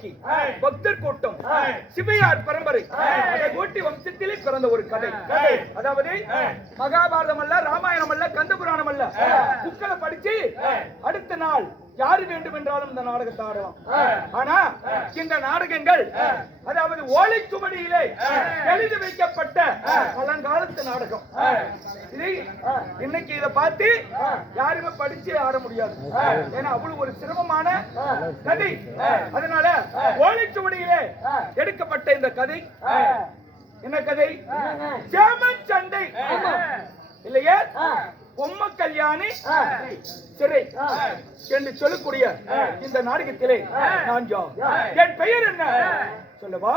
நோக்கி பக்தர் கூட்டம் சிவையார் பரம்பரை கோட்டி வம்சத்திலே பிறந்த ஒரு கதை. அதாவது மகாபாரதம் அல்ல, ராமாயணம் அல்ல, கந்த புராணம் அல்ல. புக்களை படிச்சு அடுத்த நாள் யாரு வேண்டும் என்றாலும் இந்த நாடகத்தை ஆடலாம். ஆனா இந்த நாடகங்கள் அதாவது ஓலைச்சுவடியிலே எழுதி வைக்கப்பட்ட பழங்காலத்து நாடகம். இன்னைக்கு இதை பார்த்து யாருமே படிச்சு ஆட முடியாது. ஏன்னா அவ்வளவு ஒரு சிரமமான கதை. அதனால ஓலைச்சுவடியிலே எடுக்கப்பட்ட இந்த கதை என்ன கதை? சேமன் சண்டை இல்லையே, பொம்ம கல்யாணி சிறை என்று சொல்லக்கூடிய இந்த நாடகத்திலே நான் என் பெயர் என்ன சொல்லவா?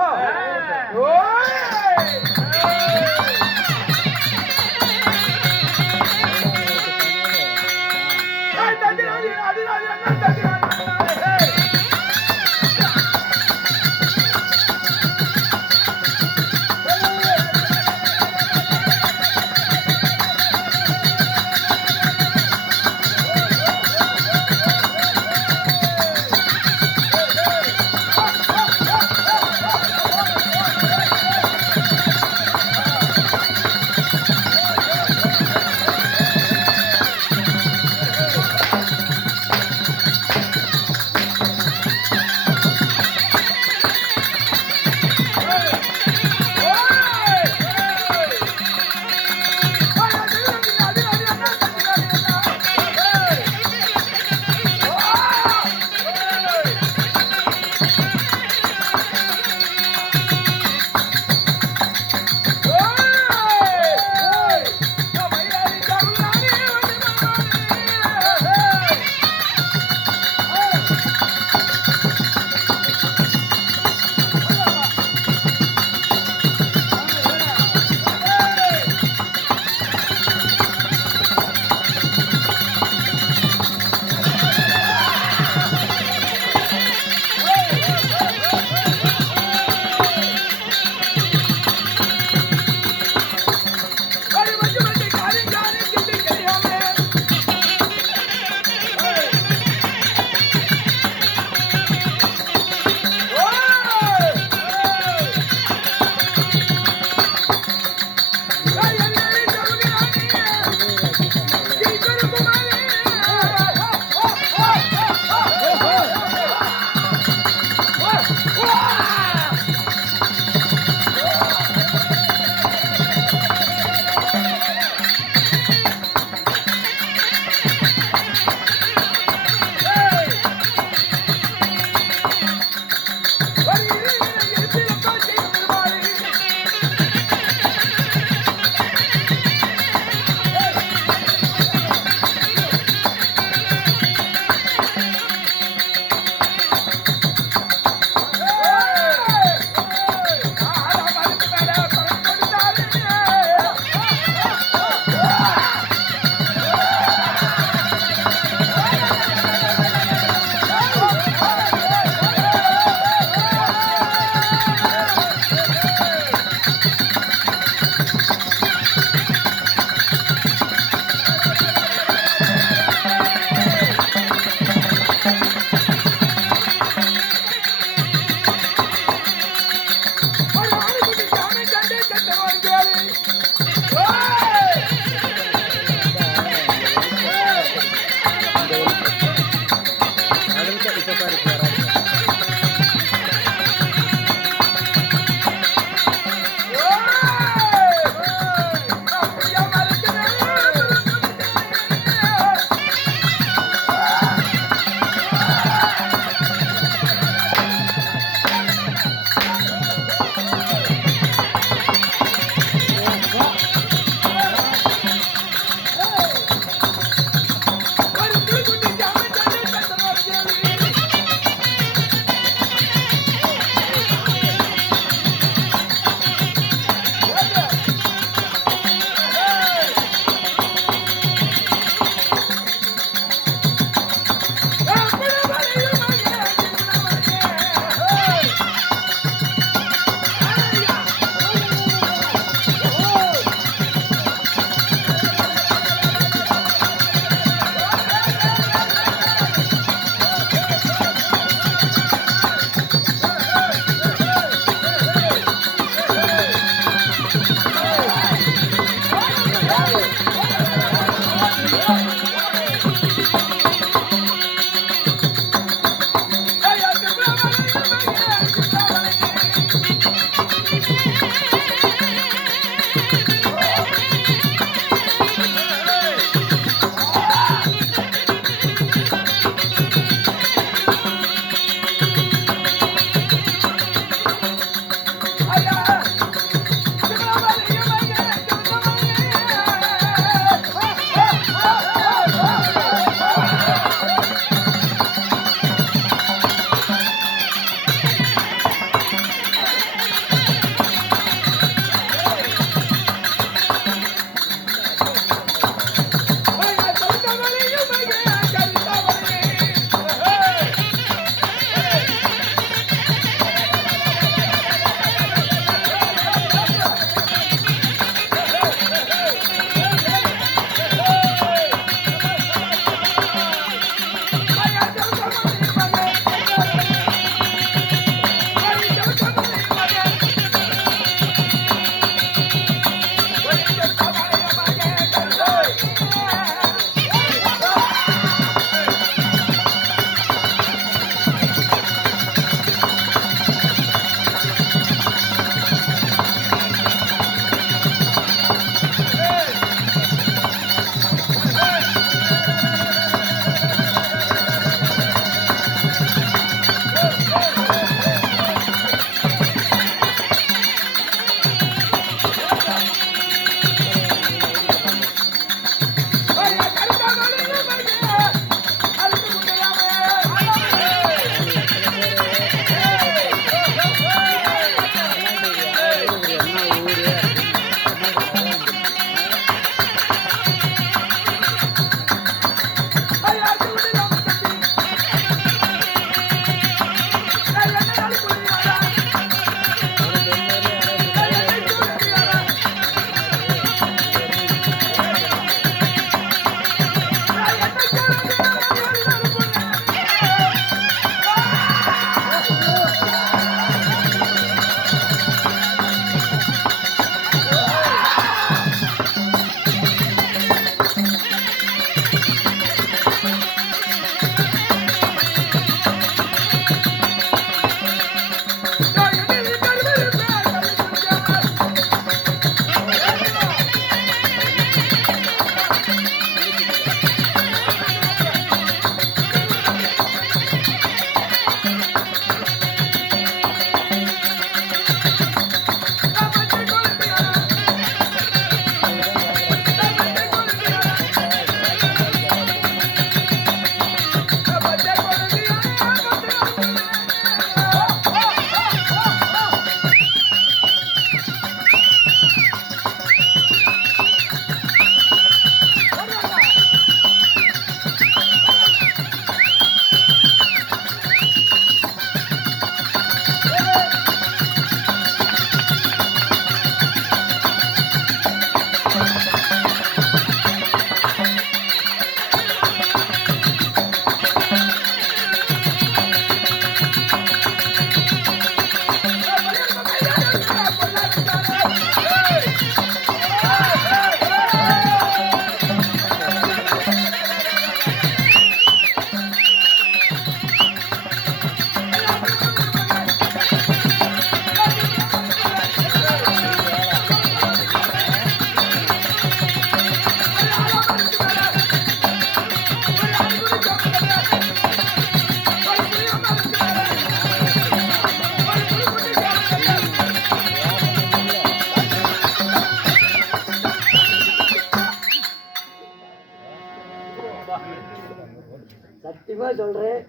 சொல்றேன்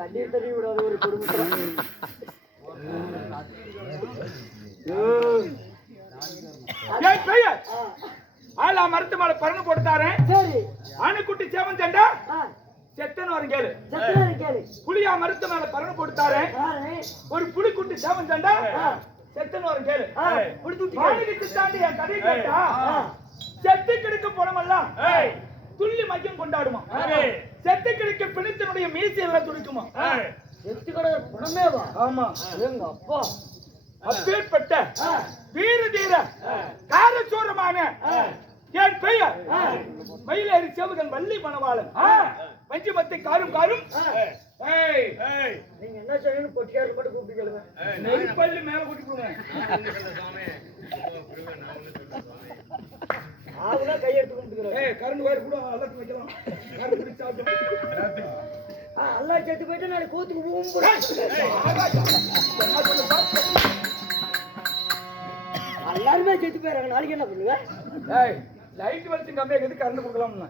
கண்ணீர் தண்ணி விடாத ஒரு குடும்பம். ஆளா மருத்து மேல பறந்து போட்டுத்தாரேன். சரி ஆணுக்குட்டி சேவன் சண்டை செத்தன வரும் கேளு. புளியா மருத்து மேல பறந்து போட்டுத்தாரேன். ஒரு புலிக்குட்டி சேவன் சண்டை செத்தன வரும் கேளு. வாணிக்கு தாண்டி என் கதை கேட்டா செத்து கிடக்க போனமெல்லாம் துள்ளி மையம் கொண்டாடுமா. செத்து கிடக்க பிணித்தனுடைய மீசி எல்லாம் துடிக்குமா. செத்து கிடக்க குணமேவா? ஆமா எங்க அப்பா அப்பேற்பட்ட வீர தீர காரச்சோரமான என் பெயர் மயிலேறி சேவகன் வள்ளி மணவாளன். வஞ்சி மத்தை காரும் காரும். நீங்க என்ன செய்யணும்? பொட்டியாரு மட்டும் கூப்பிட்டு கேளுங்க. நெருப்பள்ளி மேல கூட்டி போடுவேன். ஆகுனா கையெடுத்து கும்பிட்டுக்கிறேன். கரண்ட் வயர் கூட அல்லத்து வைக்கலாம். அல்லா செத்து போயிட்டு நான் கூத்துக்கு போகிறேன். எல்லாருமே செத்து போயிறாங்க. நாளைக்கு என்ன பண்ணுவேன்? லைட் வெளிச்சம் கம்மியா எது கரண்ட் கொடுக்கலாம்னு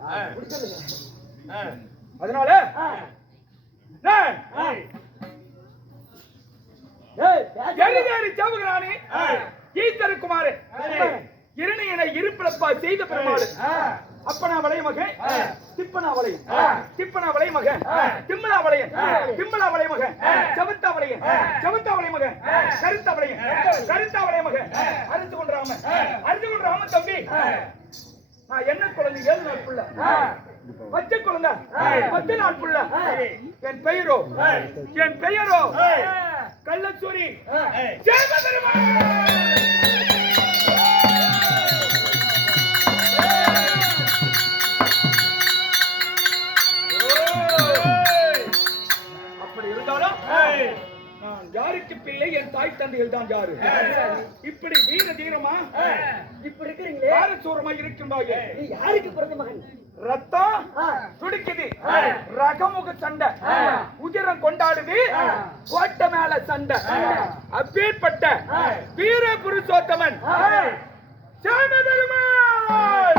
அதனால சேவகராணி ஈஸ்வரகுமார் இரணியனை இருப்பிழப்பா செய்த பெருமாள் அப்பனா வளைய மகன் திப்பனா வளையம் திப்பனா வளைய மகன் திம்மலா வளையன் திம்மலா வளைய மகன் செவத்தா வளையன் செவத்தா வளைய மகன் கருத்தா வளையன் கருத்தா வளைய மகன் அரிந்து கொண்டாம தம்பி நான் என்ன குழந்தை 7 நாள் புள்ள பச்சை குழந்தை 10 நாள் புள்ள. என் பெயரோ கள்ளச்சூரி அப்படி இருந்தாலும் நான் யாருக்கு பிள்ளை? என் தாய் தந்தைகள் தான் யாரு? இப்படி வீர தீரமா இப்படி இருக்கிறீங்களே காரச்சூரமா இருக்கின்றாயே. நீ யாருக்கு பிறந்த மகன்? ரத்தம் துடிக்குது, ரகமுக சண்டை, உதிரம் கொண்டாடுது, கோட்டை மேல சண்டை. அப்பேற்பட்ட வீர புருஷோத்தமன் சேமபெருமாள்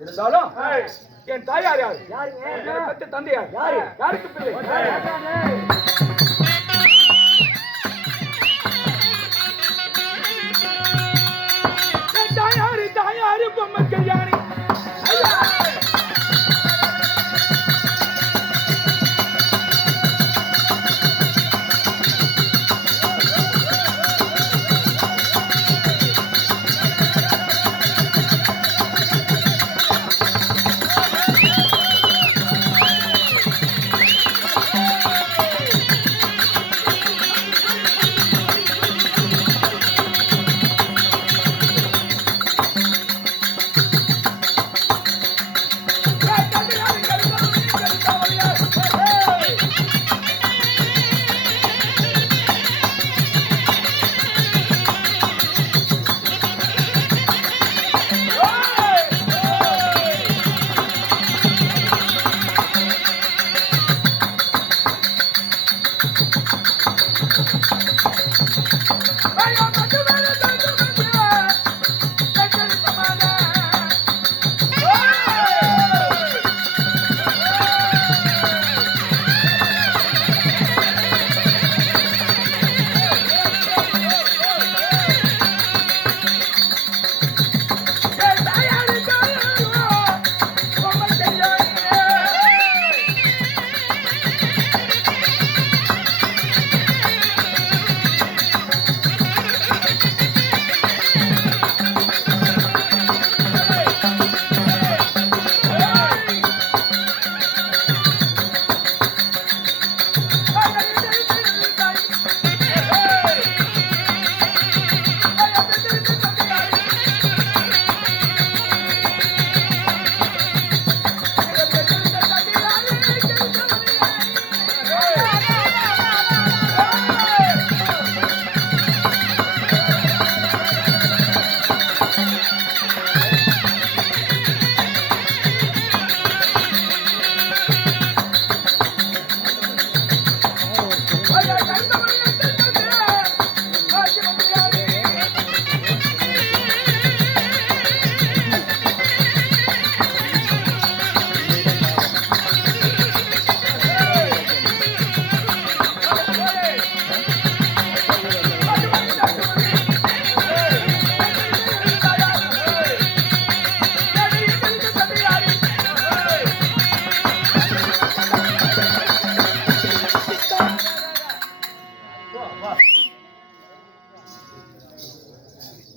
இருந்தாலும் என் தாயார் யாரு? யாருங்க? தந்தையார் யாரு? யாருக்கு பிள்ளை? தாயாரு பொம்மை கல்யாணி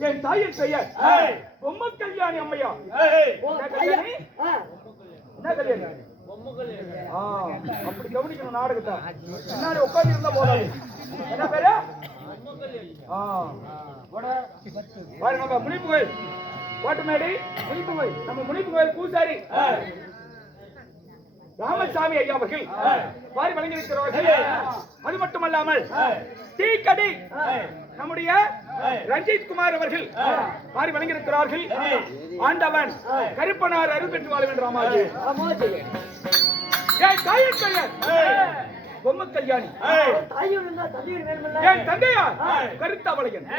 என் தாயின் பெயர் பொம்மை கல்யாணி அம்மையா. என்ன கல்யாணி? என்ன கல்யாணி? அப்படி கவனிக்கணும் நாடகத்தை. முன்னாடி உட்கார்ந்து இருந்தா போதாது. என்ன பேரு? நம்ம முனிப்பு கோயில் கோட்டமேடி முனிப்பு கோயில். நம்ம முனிப்பு கோயில் பூசாரி ராமசாமி ஐயா அவர்கள் வாரி வழங்கியிருக்கிறார்கள். அது மட்டுமல்லாமல் டீ கடை நம்முடைய ரஞ்சித் குமார் அவர்கள் வாரி வழங்கியிருக்கிறார்கள். ஆண்டவன் கருப்பனார் அருள் பெற்று வாழ வேண்டும். ராமாஜி என் தாயின் பெயர் பொம்மை கல்யாணி. என் தந்தையா கருத்தாவளையன்.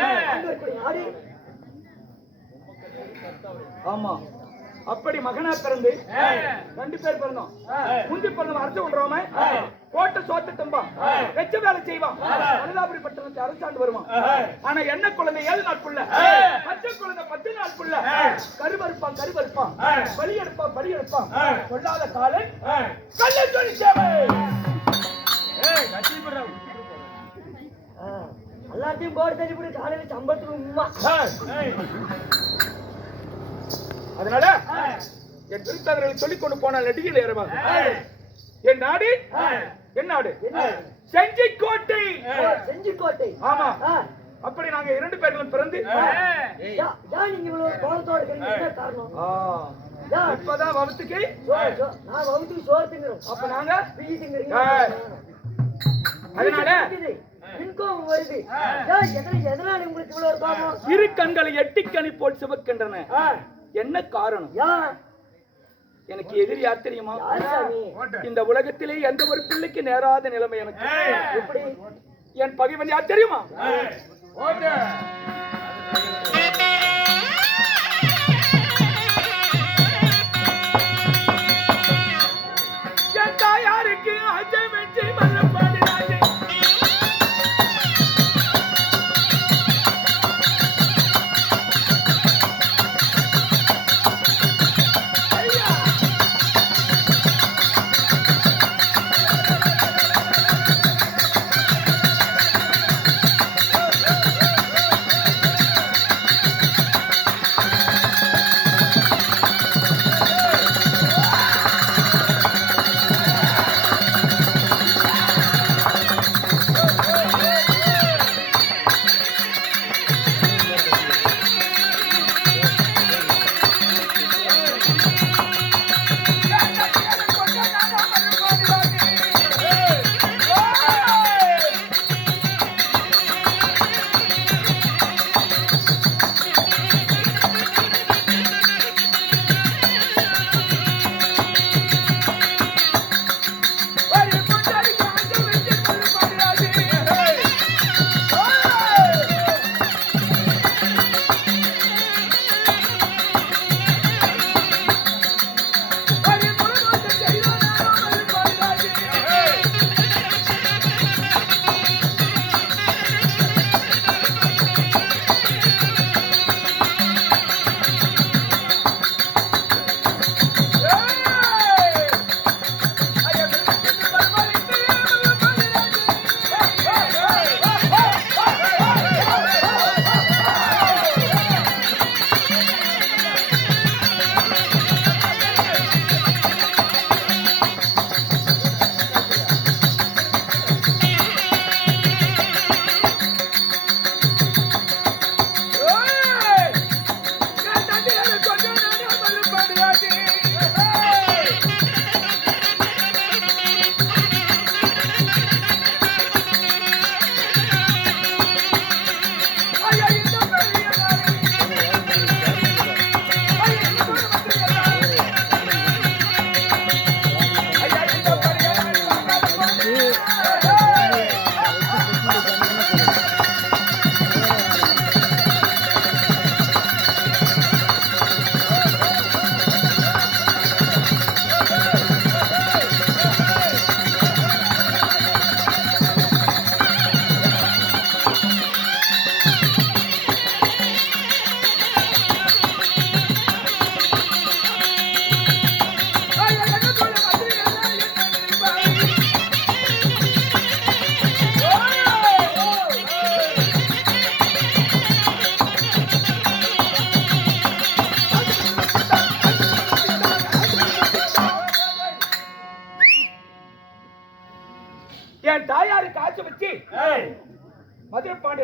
ஆமா, அப்படி மகனா பிறந்து 2 பேர் பிறந்தோம். முந்தி பிறந்தவன் அரசு கொண்டுறோம கோட்டை சோத்த தம்பான், வெச்ச வேலை செய்வான், மருதாபுரி பட்டணத்தை அரசாண்டு வருவான். ஆனா என்ன குழந்தை 7 நாட்குள்ள, பச்சை குழந்தை 10 நாட்குள்ள கருவறுப்பான் கருவறுப்பான், பலி எடுப்பான் பலி எடுப்பான். சொல்லாத காலன் கல்லை சொல்லி சேவை. எல்லாத்தையும் போட்டு தண்ணி போட்டு காலையில சம்பளத்துக்கு உண்மை. அதனால என் திருத்தவர்களை சொல்லிக் கொண்டு போனால் நடிகையில் ஏறுவாங்க. என் நாடு என் நாடு செஞ்சிக்கோட்டை. செஞ்சிக்கோட்டை. ஆமா, அப்படி நாங்க 2 பேர்களும் பிறந்து நீங்க இவ்வளவு கோலத்தோட என்ன காரணம்? இப்பதான் வகுத்துக்கு நான் வகுத்துக்கு சோறு திங்கிறோம். அப்ப நாங்க பிஜி திங்கிறீங்க. அதனால இன்கம் வருது. எதனால உங்களுக்கு இவ்வளவு பாவம்? இரு கண்களை 8 கனி போல் சிவக்கின்றன. என்ன காரணம்? எனக்கு எதிரி யார் தெரியுமா? இந்த உலகத்திலே எந்த ஒரு பிள்ளைக்கு நேராத நிலைமை எனக்கு. என் பகைவன் யார் தெரியுமா? என் தாயாருக்கு அஜய் வெற்றி மரப்பாடி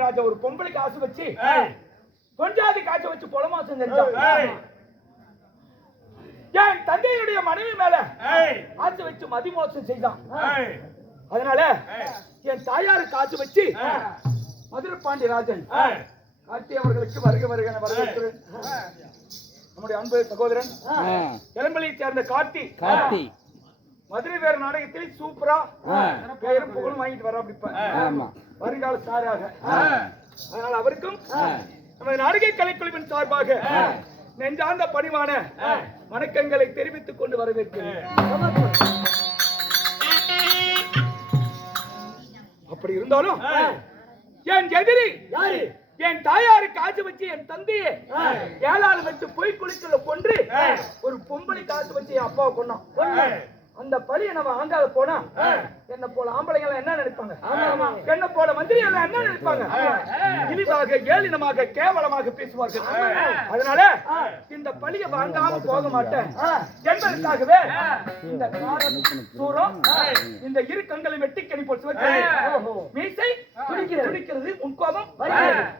ராஜா ஒரு பொம்பளைக்கு ஆசை வச்சு பொஞ்சாதி காய்ச்ச வச்சு பொலமாசம் செஞ்சான். என் தந்தையுடைய மனைவி மேல ஆசை வச்சு மதிமோசம் செய்தான். அதனால என் தாயாருக்கு ஆசை வச்சு மதுரை பாண்டி ராஜன் கார்த்தி அவர்களுக்கு வருக வருக வரவேற்கிறேன். நம்முடைய அன்பு சகோதரன் இளம்பலியை சேர்ந்த கார்த்தி மதுரை வேற நாடகத்தில் சூப்பரா பெயரும் புகழும் வாங்கிட்டு வர அப்படி வருங்கால சாராக. அதனால அவருக்கும் நமது நாடக கலைக்குழுவின் சார்பாக நெஞ்சார்ந்த பணிவான வணக்கங்களை தெரிவித்துக் கொண்டு வரவேற்கிறேன். அப்படி இருந்தாலும் என் எதிரி என் தாயாருக்கு ஆசை வச்சு என் தந்தையை ஏழாள் வச்சு பொய் குளிக்கல கொன்று ஒரு பொம்பளை காசு வச்சு என் அப்பாவை கொண்டான். அந்த பழியை நம்ம ஆங்கால போனா என்ன போல ஆம்பளைங்க எல்லாம் என்ன நினைப்பாங்க? என்ன போல மந்திரி எல்லாம் என்ன நினைப்பாங்க? இழிவாக ஏளினமாக கேவலமாக பேசுவார்கள். அதனால இந்த பழியை வாங்காம போக மாட்டேன் என்பதற்காகவே இந்த சூரம் இந்த இரு கண்களை வெட்டி கனி போட்டு மீசை துடிக்கிறது, உட்கோபம்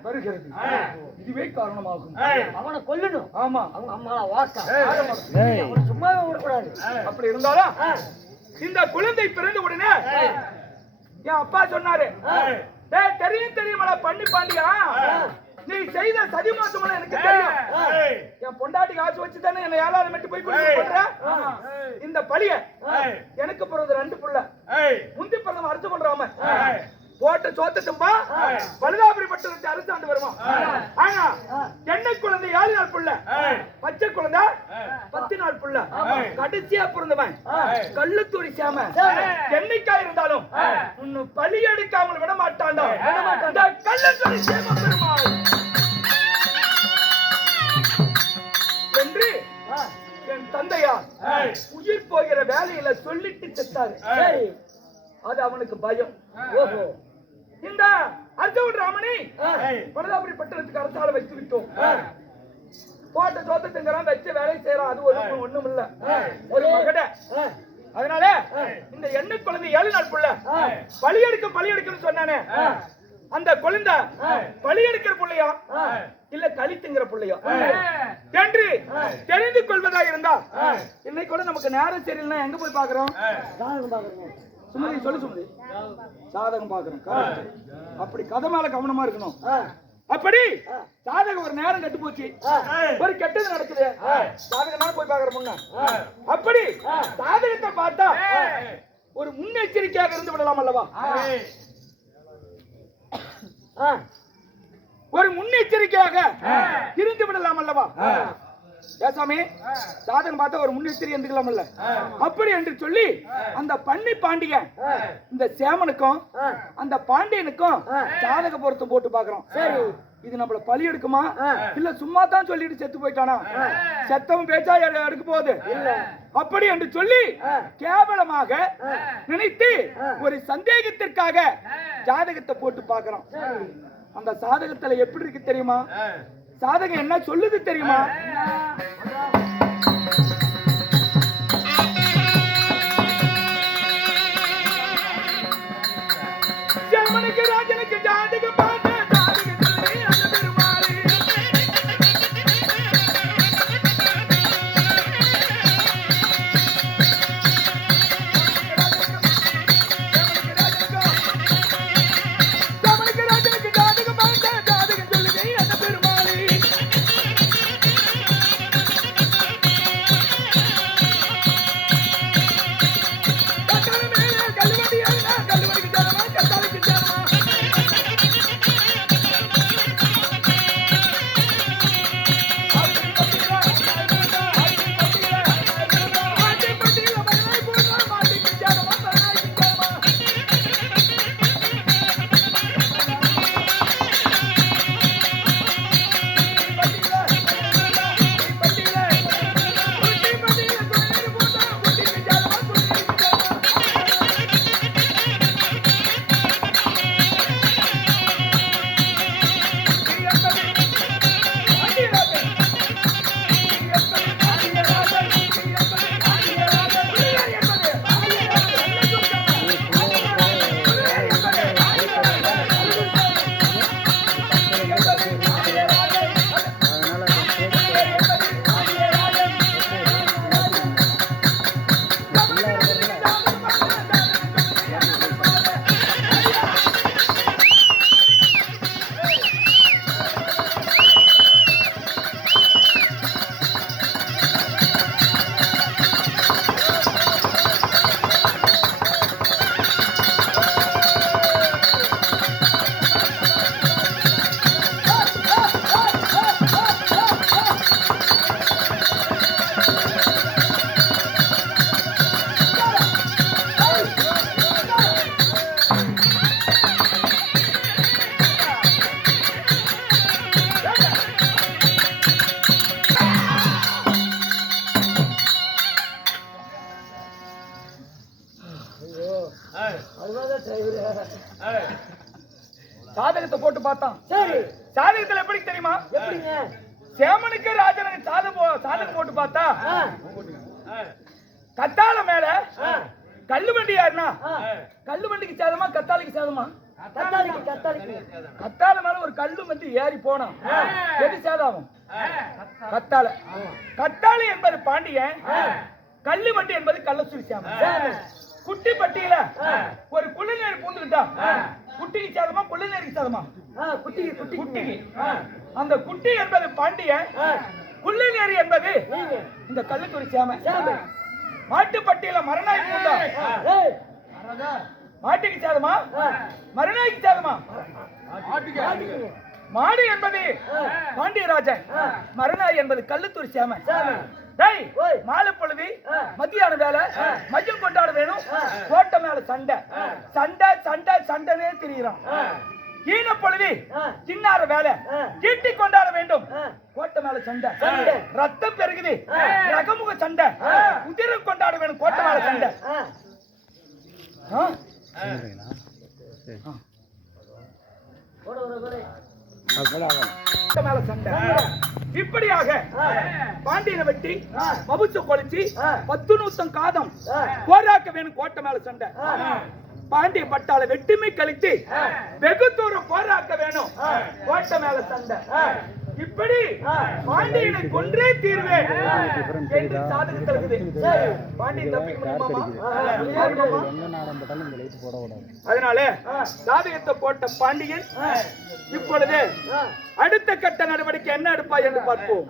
வருகிறது. இதுவே காரணமாகும். அவனை கொல்லணும். ஆமா, அவங்க அம்மாவை வாக்கா சும்மாவே விடக்கூடாது. அப்படி இருந்தாலும் இந்த குழந்தை பிறந்த உடனே என் அப்பா சொன்னாரு, தெரியுமடா பண்ணி பாண்டியா, நீ செய்த சதி மோசம் எனக்கு தெரியும். என் பொண்டாட்டி காசு வச்சுதானே என்ன ஏழாவது மட்டும் போய் கொடுக்குற. இந்த பழிய எனக்கு பிறகு 2 புள்ள முந்தி பிறந்த அர்த்தம் பண்றாம போட்டு சோத்துட்டும்பா பழுதாபுரி பட்டணத்தை அரசாண்டு வருமா. ஆனா எண்ணெய் குழந்தை 7 நாள் புள்ள, பச்சை குழந்தை 10 நாள் புள்ள, கடைசியா பிறந்தவன் கள்ளுத்தூரி சேம என்னைக்கா இருந்தாலும் உன்னை பழி எடுக்காமல் விட மாட்டாண்டா கள்ளுத்தூரி சேம பெருமாள் என்று என் தந்தையா உயிர் போகிற வேலையில சொல்லிட்டு செத்தாரு. அது அவனுக்கு பயம். ஓஹோ, இந்த அர்ஜுன் ராமனை பழுதாபுரி பட்டணத்துக்கு அரசால வைத்து விட்டோம். போட்ட சோத்தத்துங்கிறான், வச்ச வேலை செய்யறான். அது ஒண்ணும் இல்ல, ஒரு மகட. அதனால இந்த எண்ணெய் குழந்தை 7 நாள் புள்ள பழி எடுக்கணும்னு சொன்னானே, அந்த குழந்தை பழி எடுக்கிற புள்ளையா இல்ல கழித்துங்கிற புள்ளையா என்று தெரிந்து கொள்வதா இருந்தா இன்னைக்கு கூட நமக்கு நேரம் சரியில்லைன்னா எங்க போய் பாக்குறோம்? சுமதி சொல்லு சுமதி, சாதகம் பாக்குறோம். அப்படி கதை மேல கவனமா இருக்கணும். அப்படி சாதகம் ஒரு நேரம் கட்டு போச்சு, ஒரு கெட்டது நடக்குது, சாதகம் போய் பாக்குற முன்ன. அப்படி சாதகத்தை பார்த்தா ஒரு முன்னெச்சரிக்கையாக இருந்து விடலாம் அல்லவா? ஒரு முன்னெச்சரிக்கையாக இருந்து விடலாம் அல்லவா? ஏசாமி, சாதகம் பார்த்தா ஒரு முன்னெச்சரிக்கை இருந்துக்கலாம்ல. அப்படி என்று சொல்லி அந்த பண்ணி பாண்டியன் இந்த சேமனுக்கும் அந்த பாண்டியனுக்கும் சாதக பொருத்தம் போட்டு பாக்குறோம். இது நம்மள பழி எடுக்குமா இல்ல சும்மா தான் சொல்லிட்டு செத்து போயிட்டானா? செத்தவன் பேச்சா எடுக்க போகுது அப்படி என்று சொல்லி கேவலமாக நினைத்து ஒரு சந்தேகத்திற்காக ஜாதகத்தை போட்டு பாக்குறோம். அந்த சாதகத்துல எப்படி இருக்கு தெரியுமா? சாதகம் என்ன சொல்லுது தெரியுமா? சேமனுக்கு ராஜனுக்கு ஜாதகம் பார்த்து சாதகத்தை போட்டு பார்த்தான். சரி. சாதகத்துல எப்படி தெரியுமா? எப்படிங்க? சேமனுக்கு ராஜனுக்கு சாதகம் போட்டு பார்த்தா ஆ. கத்தால மேல ஆ. கல்லு வண்டி யாருன்னா ஆ. கல்லு வண்டிக்கு சாதமா கத்தாளிக்கு சாதமா? கத்தாளிக்கு. கத்தால மேல ஒரு கல்லு வந்து ஏறி போனா எது சேதாகும்? கத்தால. கத்தாளி என்பது பாண்டியன், கல்லு வண்டி என்பது கள்ளச்சூரி சாமன். குட்டி பட்டியல ஒரு குள்ளநேரி பூந்துக்கிட்டா குட்டிக்கு சாதமா குள்ளநேரிக்கு சாதமா? குட்டிக்கு. அந்த குட்டி என்பது பாண்டியன், குள்ளநேரி என்பது இந்த கள்ளச்சூரி சாமன். மாட்டுப்பட்டியல மரணாய் பூந்தா மாட்டுக்கு சாதமா மரணாய்க்கு சாதமா? மாடு என்பது பாண்டியராஜன், மரணாய் என்பது கள்ளத்தூர் சேமன். மாலை பொழுது மத்தியான வேலை மையம் கொண்டாட வேணும், கோட்டை மேல சண்டை சண்டை சண்டை சண்டைனே திரிகிறான். ஈன பொழுது சின்னார வேலை கீட்டி கொண்டாட வேண்டும், கோட்டை மேல சண்டை ரத்தம் பெருகுது ரகமுக சண்டை உதிரம் கொண்டாட வேணும், கோட்டை மேல சண்டை. இப்படியாக பாண்டியனை வெட்டி மபுச்ச கொளிச்சு 10 நூத்தம் காதம் போராக்க வேணும், கோட்டை மேல சண்டை. பாண்டிய பட்டாள வெட்டுமை கழித்து வெகு தூரம் போராக்க வேணும், கோட்டை மேல சண்டை. இப்படி பாண்டியனை கொன்றே தீர்வேன் என்று சாதகத்தில் இருக்குது. பாண்டியன் தப்பிக்க முடியுமாமா? அதனால சாதகத்தை போட்ட பாண்டியன் இப்பொழுது அடுத்த கட்ட நடவடிக்கை என்ன எடுப்பா என்று பார்ப்போம்.